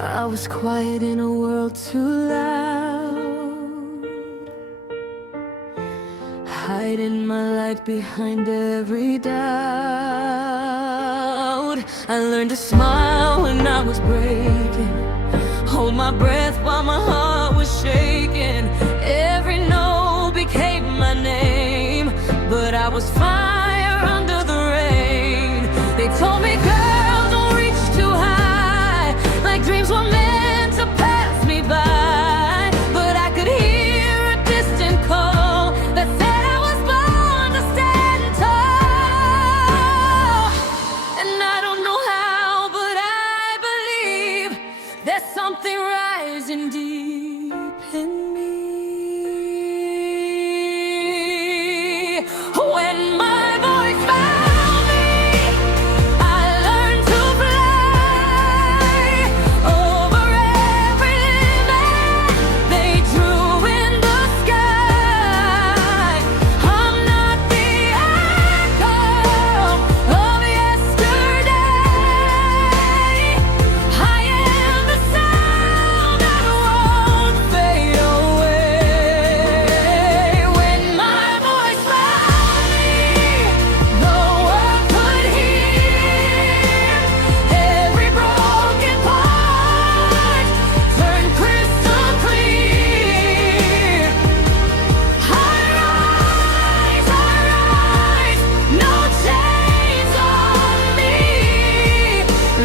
I was quiet in a world too loud, hiding my light behind every doubt. I learned to smile when I was breaking, hold my breath while my heart was shaking. Every no became my name, but I was fire under the rain. They told me, girl, don't reach too high, like dreams were meant to pass me by. But I could hear a distant call that said I was born to stand tall. And I don't know how, but I believe there's something rising deep in me. When my voice found me, I learned to fly over every limit they drew in the sky. I'm not the echo of yesterday. I am the sound that won't fade away. When my voice found me, the world could hear every broken part turn crystal clear. I rise, no chains on me.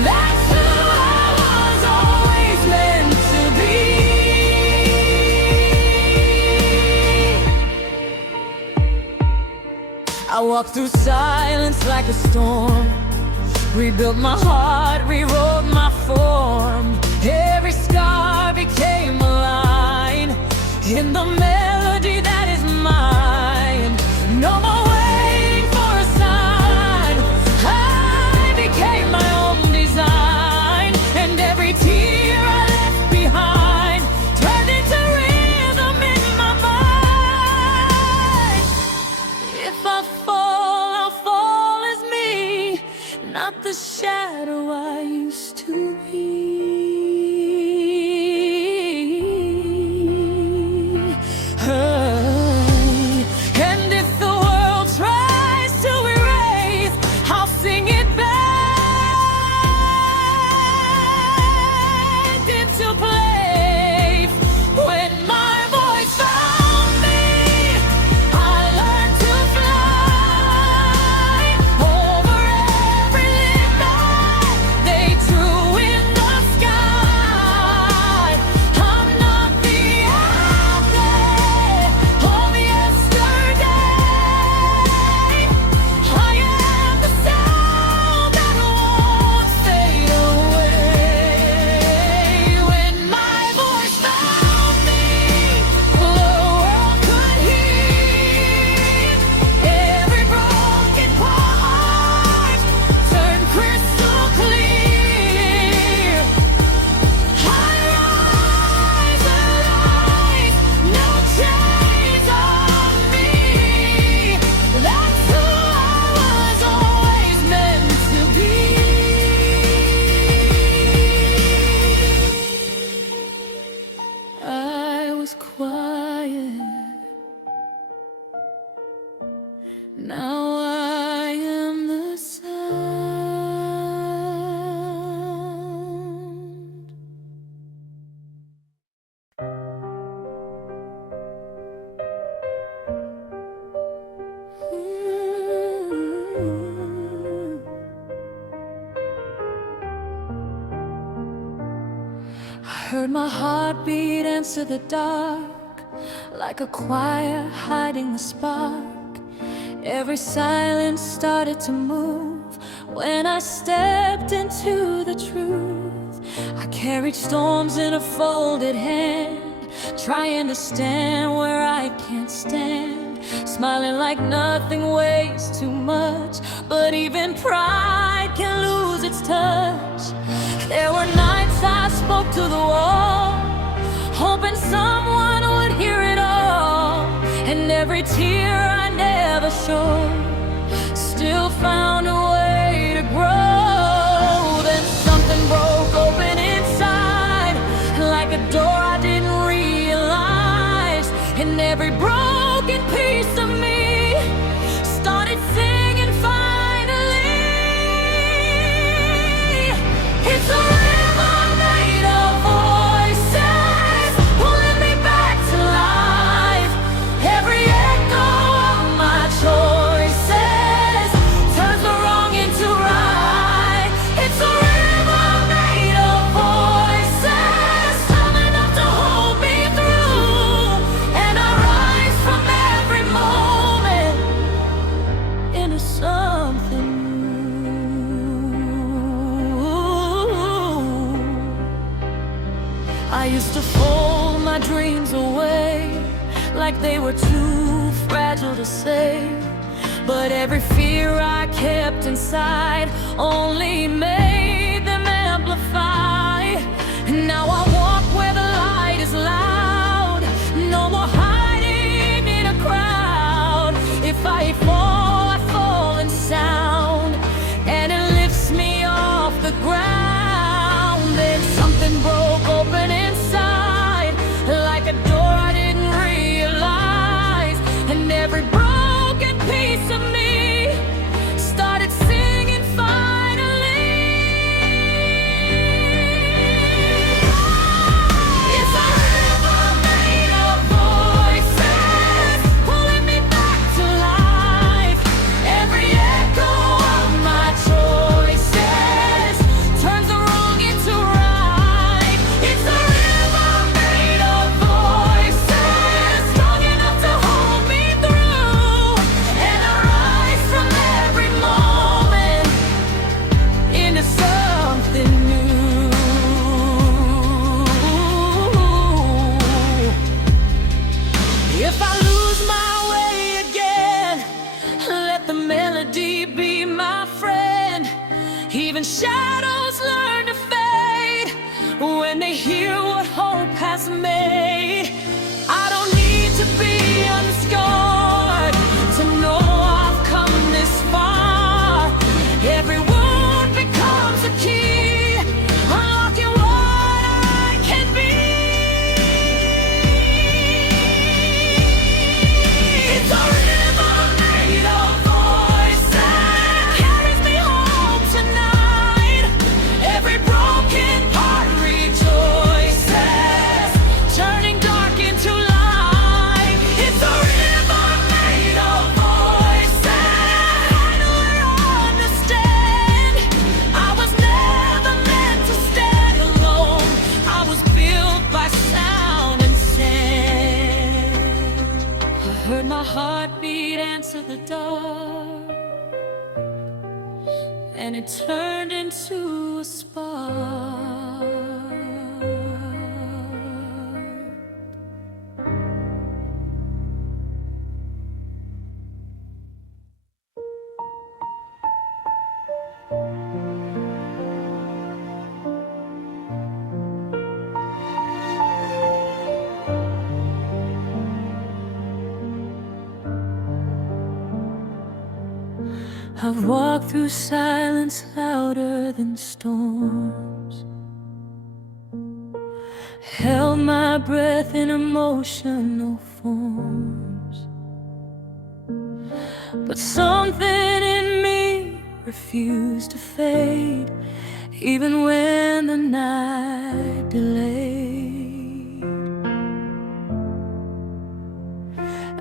That's who I was always meant to be. I walked through silence like a storm, rebuilt my heart, rewrote my form. Every scar became a line in the melody that is mine. No more waiting for a sign. I became my own design, and every tear I left behind turned into rhythm in my mind. If I fall, I'll fall as me, not the shadow I used to be. And if the world tries to erase, I'll sing it back into place. When my voice found me, I learned to fly over every limit they drew in the sky. I'm not the athlete of yesterday. I am the sound that won't fade away. When my voice found me, the world could hear every broken part turn crystal clear. I rise, no chains on me. That's who I was always meant to be. I was quiet, now I am the sound. I heard my heartbeat answer the dark, like a choir hiding the spark. Every silence started to move when I stepped into the truth. I carried storms in a folded hand, trying to stand where I can't stand, smiling like nothing weighs too much, but even pride can lose its touch. There were nights I spoke to the wall, hoping someone would hear it all, and every tear I never showed still found a way to grow. Then something broke open inside. I used to fold my dreams away like they were too fragile to save. But every fear I kept inside only made them amplify. And now I walk where the light is loud, no more hiding in a crowd. If I fall in sound, and it lifts me off the ground. Then something broke open inside, like a door I didn't realize. And every broken piece of me started singing finally. It's a river made of voices, pulling me back to life. Every echo of my choices turns the wrong into right. It's a river made of voices, strong enough to hold me through. And I rise from every moment into something new. If I lose my way again, let the melody be my friend. Even shadows learn to fade when they hear what hope has made. I don't need to be unscarred to know I've come this far. Every wound becomes a key, unlocking what I can be. It's a river made of voices, carries me home tonight. Every broken heart rejoices, turning dark into light. It's a river made of voices, finally I understand. I was never meant to stand alone. I was built by sound and sand. I heard my heartbeat answer the dark, and it turned into a spark. I've walked through silence louder than storms, held my breath in emotional forms. But something in me refused to fade, even when the night delayed.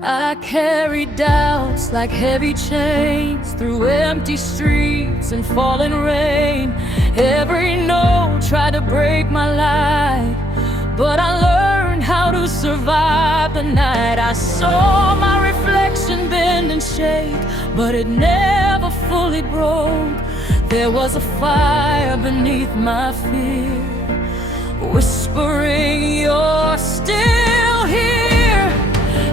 I carried doubts like heavy chains through empty streets and falling rain. Every note tried to break my light, but I learned how to survive the night. I saw my reflection bend and shake, but it never fully broke. There was a fire beneath my fear, whispering, "You're still here."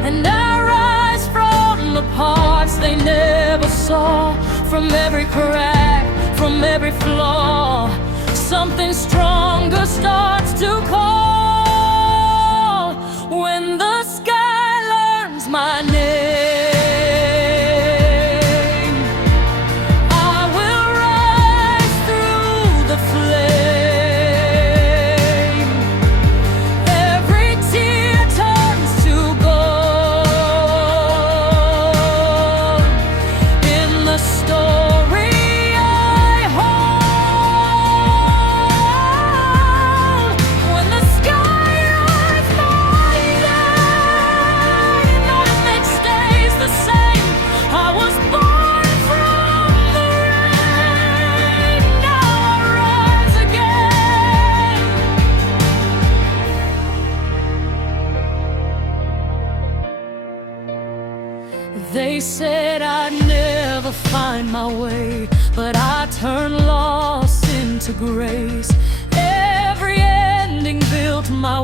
And I rise from the parts they never saw, from every crack, from every flaw. Something stronger starts to call when the sky learns my name. I will rise through the flame. Every tear turns to gold in the story I hold. When the sky rises my name, nothing stays the same. I was born from the rain, now I rise again. They said I'd never find my way, but I turned loss into grace. Every ending built my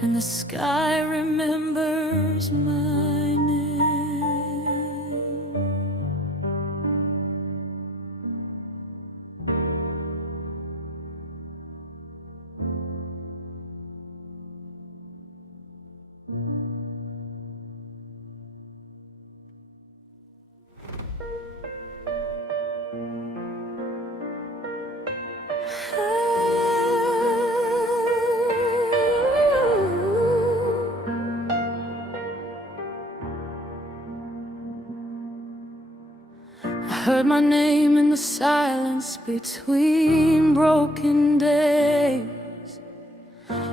and the sky remembers my name. I heard my name in the silence between broken days,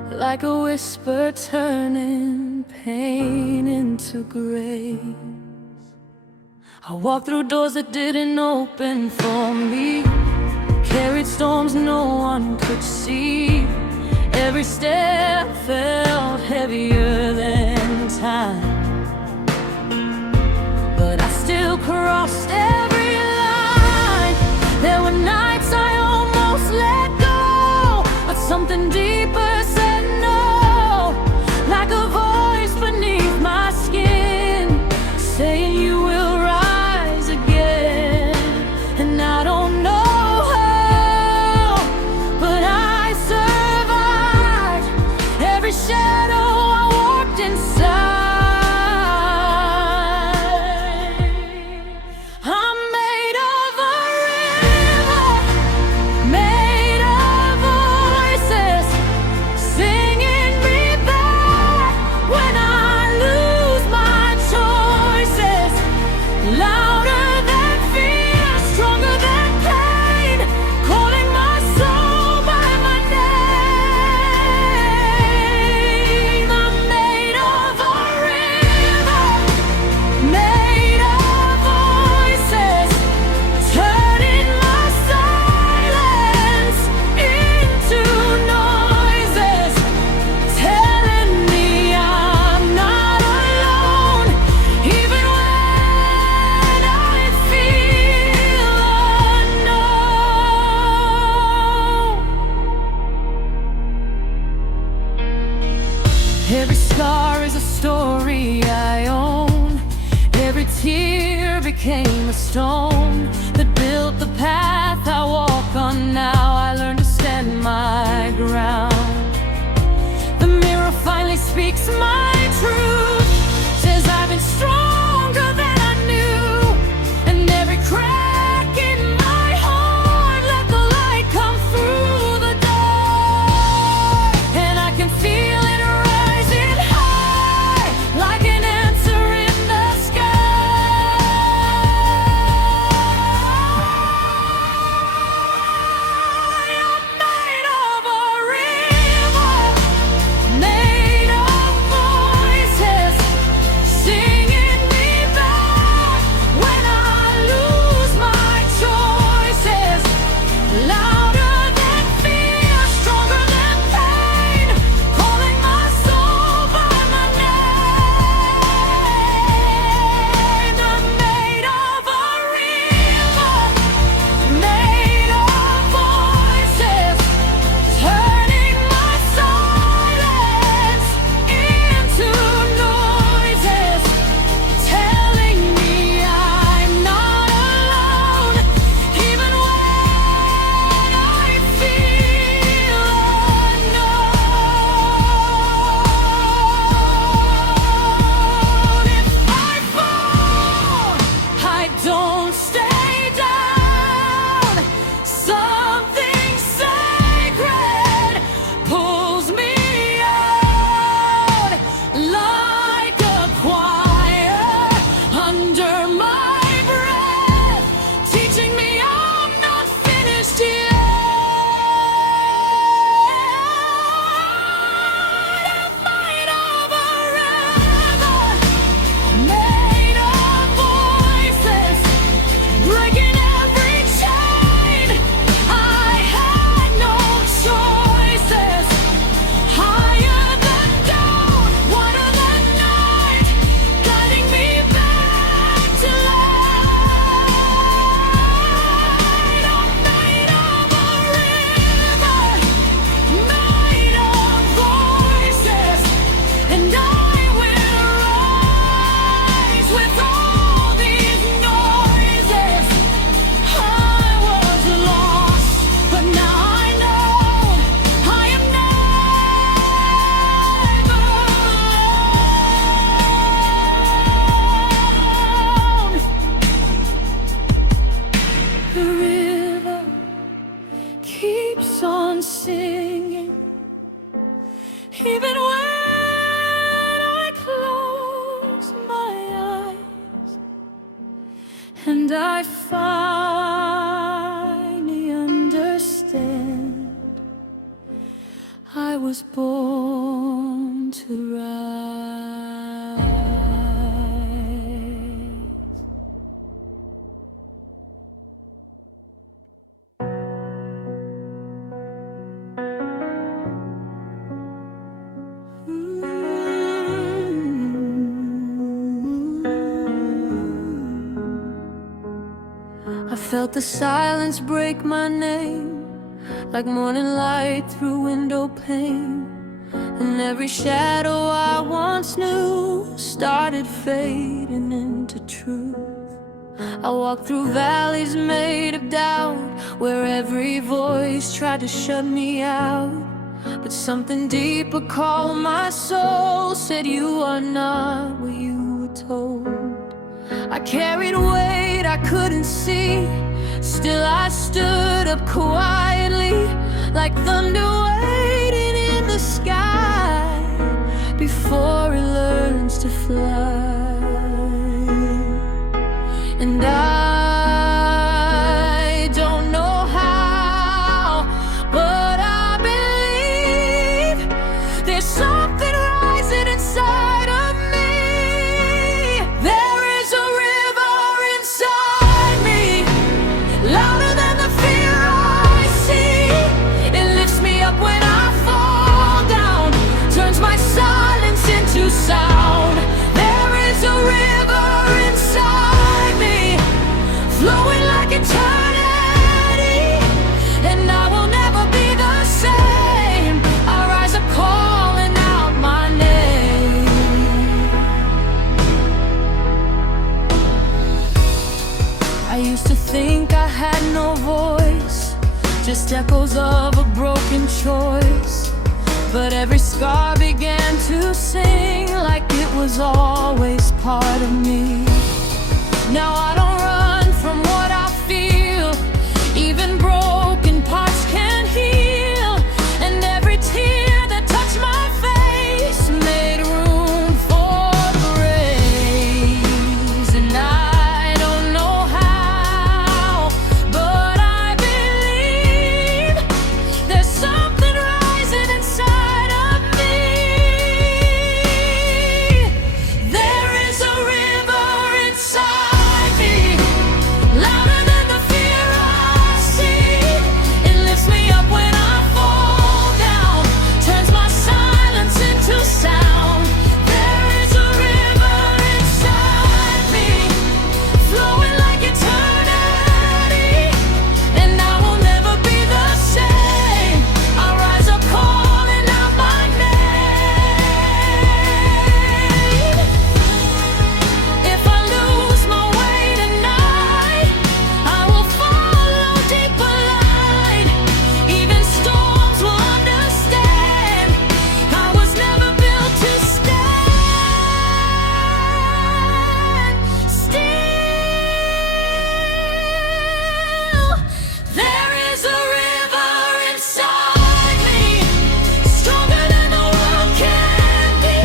like a whisper turning pain into grace. I walked through doors that didn't open for me, carried storms no one could see. Every step felt heavier than time, but I still crossed every line. There were nights I almost let go, but something deeper said no, like a voice beneath my skin, saying you will rise again. And I don't know how, but I survived every shadow I walked inside. Every scar is a story I own. Every tear became a stone that built the path I walk on now. I learned to stand my ground. The mirror finally speaks my truth, says I've been stronger than I knew. And every crack in my heart let the light come through the door. And I can feel it rising high, like an answer in the sky. I'm made of I was born to rise. I felt the silence break my name, like morning light through window pane. And every shadow I once knew started fading into truth. I walked through valleys made of doubt, where every voice tried to shut me out. But something deeper called my soul, said you are not what you were told. I carried weight I couldn't see, still I stood up quietly, like thunder waiting in the sky before it learns to fly. And I don't know how, but I believe there's something rising inside of me. There is a river inside me, louder than the fear I see. It lifts me up when I fall down, turns my silence into sound. There is a river inside me, flowing like eternity, and I will never be the same. I rise up calling out my name. I used to think I had no voice, just echoes of a broken choice. But every scar began to sing, like it was always part of me. Now I don't run from what I feel, even broken parts can heal. And every tear that touched my face made room for grace. And I don't know how, but I believe there's something rising inside of me. There is a river inside me, louder than the fear I see. It lifts me up when I fall down, turns my silence into sound. There is a river inside me, flowing like eternity, and I will never be the same. I rise up calling out my name. If I lose my way tonight, I will follow deeper light. Even storms will understand, I was never built to stand still. There is a river inside me, stronger than the world can be.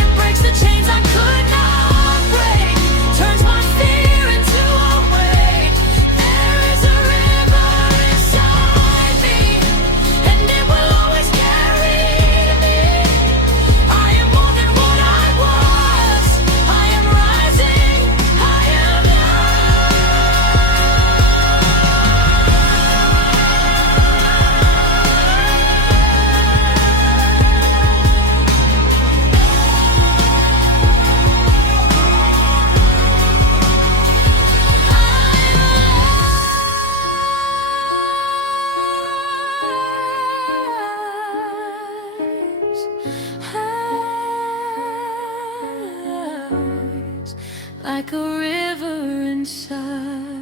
It breaks the chains I could not break, turns my fear into a weight. There is a river inside me, and it will always carry me. I am more than what I was. I am rising. I am like a river inside.